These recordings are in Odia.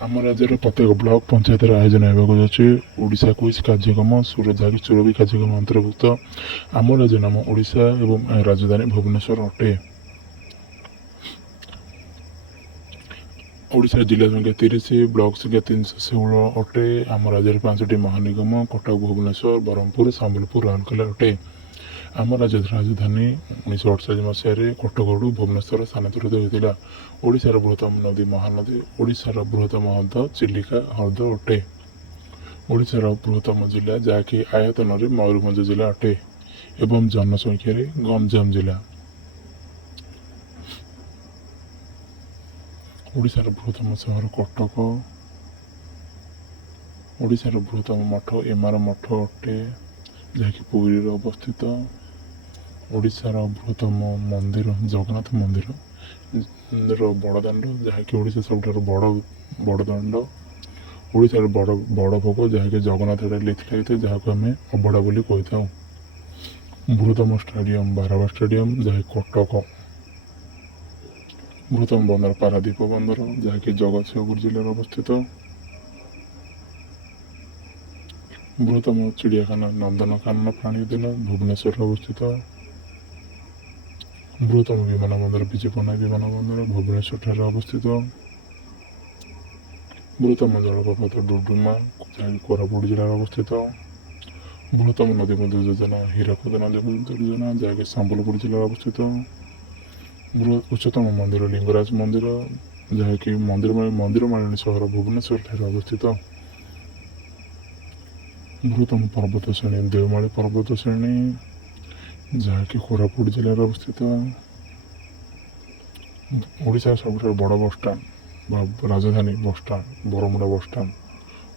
ଆମ ରାଜ୍ୟର ପ୍ରତ୍ୟେକ ବ୍ଲକ ପଞ୍ଚାୟତର ଆୟୋଜନ ହେବାକୁ ଯାଉଛି ଓଡ଼ିଶା କୁଇଜ୍ କାର୍ଯ୍ୟକ୍ରମ ଯାହାକି ସୁରଭି କାର୍ଯ୍ୟକ୍ରମ ଅନ୍ତର୍ଭୁକ୍ତ। ଆମ ରାଜ୍ୟ ନାମ ଓଡ଼ିଶା ଏବଂ ରାଜଧାନୀ ଭୁବନେଶ୍ୱର ଅଟେ। ଓଡ଼ିଶାର ଜିଲ୍ଲା ସଂଖ୍ୟା 30, ବ୍ଲକ ସଂଖ୍ୟା 316 ଅଟେ। ଆମ ରାଜ୍ୟରେ 5ଟି ମହାନିଗମ କଟକ, ଭୁବନେଶ୍ୱର, ବ୍ରହ୍ମପୁର, ସମ୍ବଲପୁର, ରାଉରକେଲା ଅଟେ। ଆମ ରାଜ୍ୟର ରାଜଧାନୀ 1948 ମସିହାରେ କଟକରୁ ଭୁବନେଶ୍ୱର ସ୍ଥାନାନ୍ତରିତ ହୋଇଥିଲା। ଓଡ଼ିଶାର ବୃହତ୍ତମ ନଦୀ ମହାନଦୀ। ଓଡ଼ିଶାର ବୃହତ୍ତମ ହ୍ରଦ ଚିଲିକା ହ୍ରଦ ଅଟେ। ଓଡ଼ିଶାର ବୃହତ୍ତମ ଜିଲ୍ଲା ଯାହାକି ଆୟତନରେ ମୟୂରଭଞ୍ଜ ଜିଲ୍ଲା ଅଟେ ଏବଂ ଜନସଂଖ୍ୟାରେ ଗଞ୍ଜାମ ଜିଲ୍ଲା। ଓଡ଼ିଶାର ବୃହତ୍ତମ ସହର କଟକ। ଓଡ଼ିଶାର ବୃହତ୍ତମ ମଠ ଏମାର ମଠ ଅଟେ ଯାହାକି ପୁରୀରେ ଅବସ୍ଥିତ। ଓଡ଼ିଶାର ବୃହତ୍ତମ ମନ୍ଦିର ଜଗନ୍ନାଥ ମନ୍ଦିର ବଡ଼ଦାଣ୍ଡ ଯାହାକି ଓଡ଼ିଶା ସବୁଠାରୁ ବଡ଼ ଦାଣ୍ଡ। ଓଡ଼ିଶାର ବଡ଼ ଭୋଗ ଯାହାକି ଜଗନ୍ନାଥ ଲେଖିଲା ହୋଇଥାଏ ଯାହାକୁ ଆମେ ଅବଢ଼ା ବୋଲି କହିଥାଉ। ବୃହତ୍ତମ ଷ୍ଟାଡ଼ିୟମ ବାରବାଟୀ ଷ୍ଟାଡ଼ିୟମ ଯାହାକି କଟକ। ବୃହତ୍ତମ ବନ୍ଦର ପାରାଦ୍ୱୀପ ବନ୍ଦର ଯାହାକି ଜଗତସିଂହପୁର ଜିଲ୍ଲାରେ ଅବସ୍ଥିତ। ବୃହତ୍ତମ ଚିଡ଼ିଆଖାନା ନନ୍ଦନକାନନ ପ୍ରାଣୀ ଉଦ୍ୟାନ ଭୁବନେଶ୍ୱରରେ ଅବସ୍ଥିତ। ବୃହତ୍ତମ ବିମାନ ବନ୍ଦର ବିଜୁ ପଟ୍ଟନାୟକ ବିମାନ ବନ୍ଦର ଭୁବନେଶ୍ୱରଠାରେ ଅବସ୍ଥିତ। ବୃହତ୍ତମ ଜଳପ୍ରପାତ ଡୁଡୁମା ଯାହାକି କୋରାପୁଟ ଜିଲ୍ଲାରେ ଅବସ୍ଥିତ। ବୃହତ୍ତମ ନଦୀ ବନ୍ଧୁ ଯୋଜନା ହୀରାକୁଦ ନଦୀ ବନ୍ଧୁ ଯୋଜନା ଯାହାକି ସମ୍ବଲପୁର ଜିଲ୍ଲାରେ ଅବସ୍ଥିତ। ଉଚ୍ଚତମ ମନ୍ଦିର ଲିଙ୍ଗରାଜ ମନ୍ଦିର ଯାହାକି ମନ୍ଦିର ମାଳିନୀ ସହର ଭୁବନେଶ୍ୱରଠାରେ ଅବସ୍ଥିତ। ବୃହତ୍ତମ ପର୍ବତ ଶ୍ରେଣୀ ଦେଓମାଳି ପର୍ବତ ଶ୍ରେଣୀ ଯାହାକି କୋରାପୁଟ ଜିଲ୍ଲାରେ ଅବସ୍ଥିତ। ଓଡ଼ିଶାର ସବୁଠାରୁ ବଡ଼ ବସଷ୍ଟାଣ୍ଡ ବା ରାଜଧାନୀ ବସଷ୍ଟାଣ୍ଡ ବରମୁଣ୍ଡା ବସଷ୍ଟାଣ୍ଡ।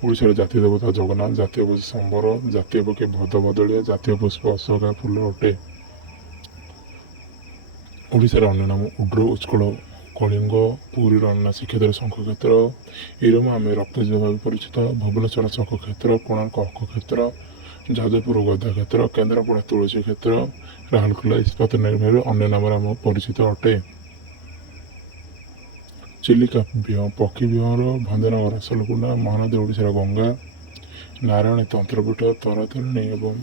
ଓଡ଼ିଶାର ଜାତୀୟ ଦେବତା ଜଗନ୍ନାଥ, ଜାତୀୟ ପଶୁ ସମ୍ବର, ଜାତୀୟ ପକ୍ଷୀ ଭଦଭଦଳିଆ, ଜାତୀୟ ପୁଷ୍ପ ଅଶୋକା ଫୁଲ ଅଟେ। ଓଡ଼ିଶାର ଅନ୍ୟ ନାମ ଉଡ୍ର ଉତ୍କଳ କଳିଙ୍ଗ, ପୁରୀର ଅନ୍ୟ ଶ୍ରୀକ୍ଷେତ୍ର ଶଙ୍ଖକ୍ଷେତ୍ର, ଇରମାମି ରକ୍ତଜୀବ ଭାବେ ପରିଚିତ, ଭୁବନେଶ୍ୱର ଚକକ୍ଷେତ୍ର, କୋଣାର୍କ ଅକ୍ଷକ୍ଷେତ୍ର, ଯାଜପୁର ଗଦା କ୍ଷେତ୍ର, କେନ୍ଦ୍ରାପଡ଼ା ତୁଳସୀ କ୍ଷେତ୍ର, ରାଉରକେଲା ଇସ୍ପାତ ନିର୍ମାଣରେ ଅନ୍ୟ ନାମରେ ଆମ ପରିଚିତ ଅଟେ। ଚିଲିକା ପକ୍ଷୀ ବିହାର, ଭଞ୍ଜନଗର ରାସଲକୁଣ୍ଡା, ମହାନଦୀ ଓଡ଼ିଶାର ଗଙ୍ଗା, ନାରାୟଣୀ ତନ୍ତ୍ରପୀଠ, ତରାତରିଣୀ ଏବଂ